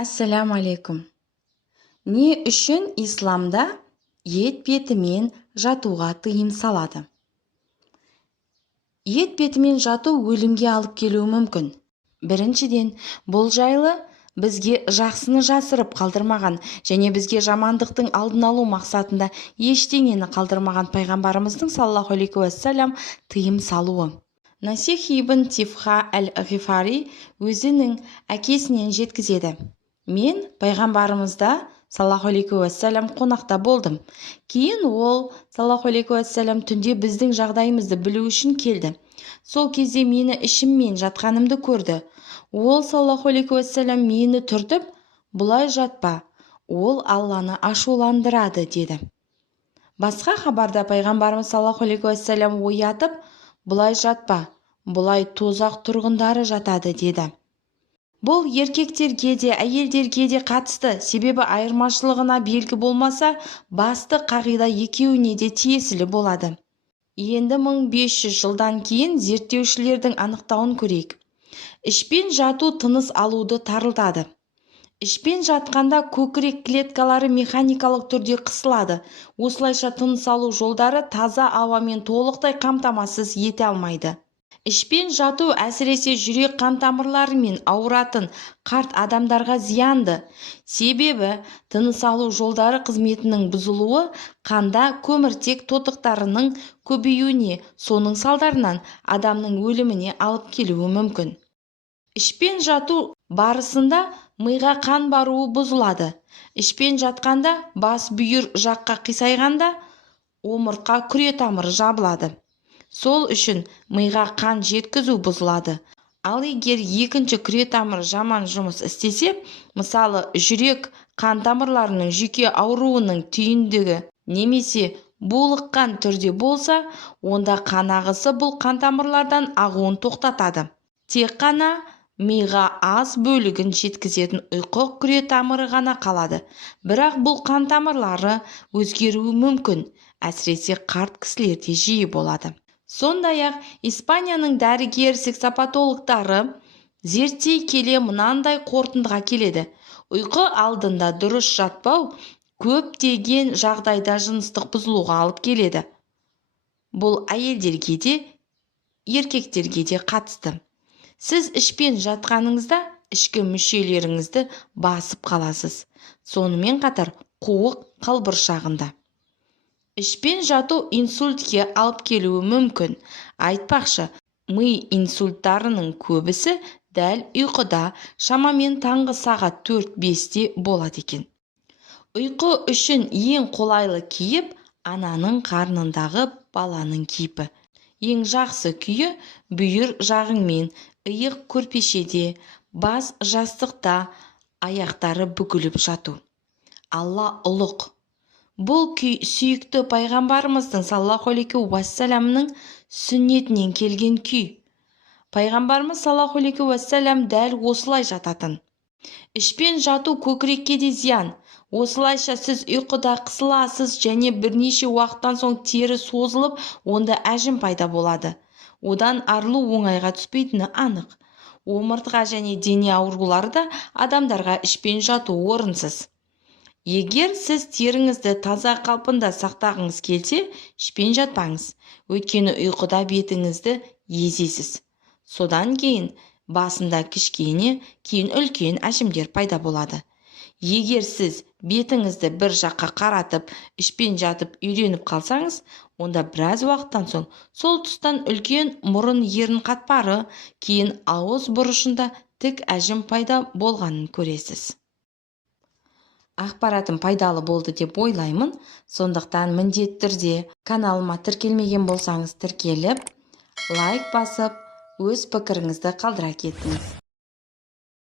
Ассаляму алейкум. Не үшін исламда ет бетімен жатуға тыйым салады? Ет бетімен жату өлімге алып келуі мүмкін. Біріншіден, бұл жайлы бізге жақсыны жасырып қалдырмаған және бізге жамандықтың алдын алу мақсатында ештеңені қалдырмаған пайғамбарымыздың саллаллаху алейхи уассалям тыйым салуы. Насих ибн Тифха әл-Ғифари өзінің әкесінен жеткізеді: мен пайғамбарымызда саллаллаху алейхи уассалям қонақта болдым. Кейін ол саллаллаху алейхи уассалям түнде біздің жағдайымызды білу үшін келді. Сол кезде мені ішіммен жатқанымды көрді. Ол саллаллаху алейхи уассалям мені түртіп, бұлай жатпа, ол Алланы ашуландырады деді. Басқа хабарда пайғамбарымыз саллаллаху алейхи уассалям оятып, бұлай жатпа, бұлай тозақ тұрғындары жатады деді. Бұл еркектерге де, әйелдерге де қатысты, себебі айырмашылығына белгі болмаса, басты қағида екеуіне де тиесілі болады. Енді 1500 жылдан кейін зерттеушілердің анықтауын көрейік. Ішпен жату тыныс алуды тарылтады. Ішпен жатқанда көкірек клеткалары механикалық түрде қысылады. Осылайша тыныс алу жолдары таза ауамен толықтай қамтамасыз ете алмайды. Ішпен жату әсіресе жүрек қан тамырларымен ауыратын қарт адамдарға зиянды. Себебі тыныс алу жолдары қызметінің бұзылуы қанда көміртек тотықтарының көбеюіне, соның салдарынан адамның өліміне алып келуі мүмкін. Ішпен жату барысында миға қан баруы бұзылады. Ішпен жатқанда бас бүйір жаққа қисайғанда омыртқа күре тамыры жабылады. Сол үшін миға қан жеткізу бұзылады. Ал егер екінші күре тамыры жаман жұмыс істесе, мысалы жүрек қан тамырларының жүйке ауруының түйіндігі немесе булыққан түрде болса, онда қан ағысы бұл қан тамырлардан ағуын тоқтатады. Тек қана миға аз бөлігін жеткізетін ұйқы күре тамыры ғана қалады. Бірақ бұл қан тамырлары өзгеруі мүмкін, әсіресе қарт кісілерде жиі болады. Сондай-ақ Испанияның дәрігер сексапатологтары зерттей келе мынандай қорытындыға келеді: ұйқы алдында дұрыс жатпау көптеген жағдайда жыныстық бұзылуға алып келеді. Бұл әйелдерге де, еркектерге де қатысты. Сіз ішпен жатқаныңызда ішкі мүшелеріңізді басып қаласыз. Сонымен қатар қуық қалбыршағында. Ішпен жату инсультке алып келуі мүмкін. Айтпақшы, ми инсульттарының көбісі дәл ұйқыда, шамамен таңғы сағат 4-5-те болады екен. Ұйқы үшін ең қолайлы кейіп ананың қарнындағы баланың кейпі. Ең жақсы күйі бүйір жағыңмен, иық көрпешеде, бас жастықта, аяқтары бүгіліп жату. Алла ұлық. Бұл күй сүйікті пайғамбарымыздың саллаллаху алейхи уассаламның сүннетінен келген күй. Пайғамбарымыз саллаллаху алейхи уассалам дәл осылай жататын. Ішпен жату көкірекке де зиян. Осылайша сіз ұйқыда қысыласыз және бірнеше уақыттан соң тері созылып, онда әжім пайда болады. Одан арылу оңайға түспейтіні анық. Омыртқа және дене аурулары да адамдарға ішпен жату орынсыз. Егер сіз теріңізді таза қалпында сақтағыңыз келсе, ішпен жатпаңыз. Өйткені ұйқыда бетіңізді езесіз. Содан кейін басында кішкене, кейін үлкен әжімдер пайда болады. Егер сіз бетіңізді бір жаққа қаратып, ішпен жатып үйреніп қалсаңыз, онда біраз уақыттан соң сол тұстан үлкен мұрын ерін қатпары, кейін ауыз бұрышында тік әжім пайда болғанын көресіз. Ақпаратым пайдалы болды деп ойлаймын. Сондықтан міндетті түрде каналыма тіркелмеген болсаңыз тіркеліп, лайк басып, өз пікіріңізді қалдыра кетіңіз.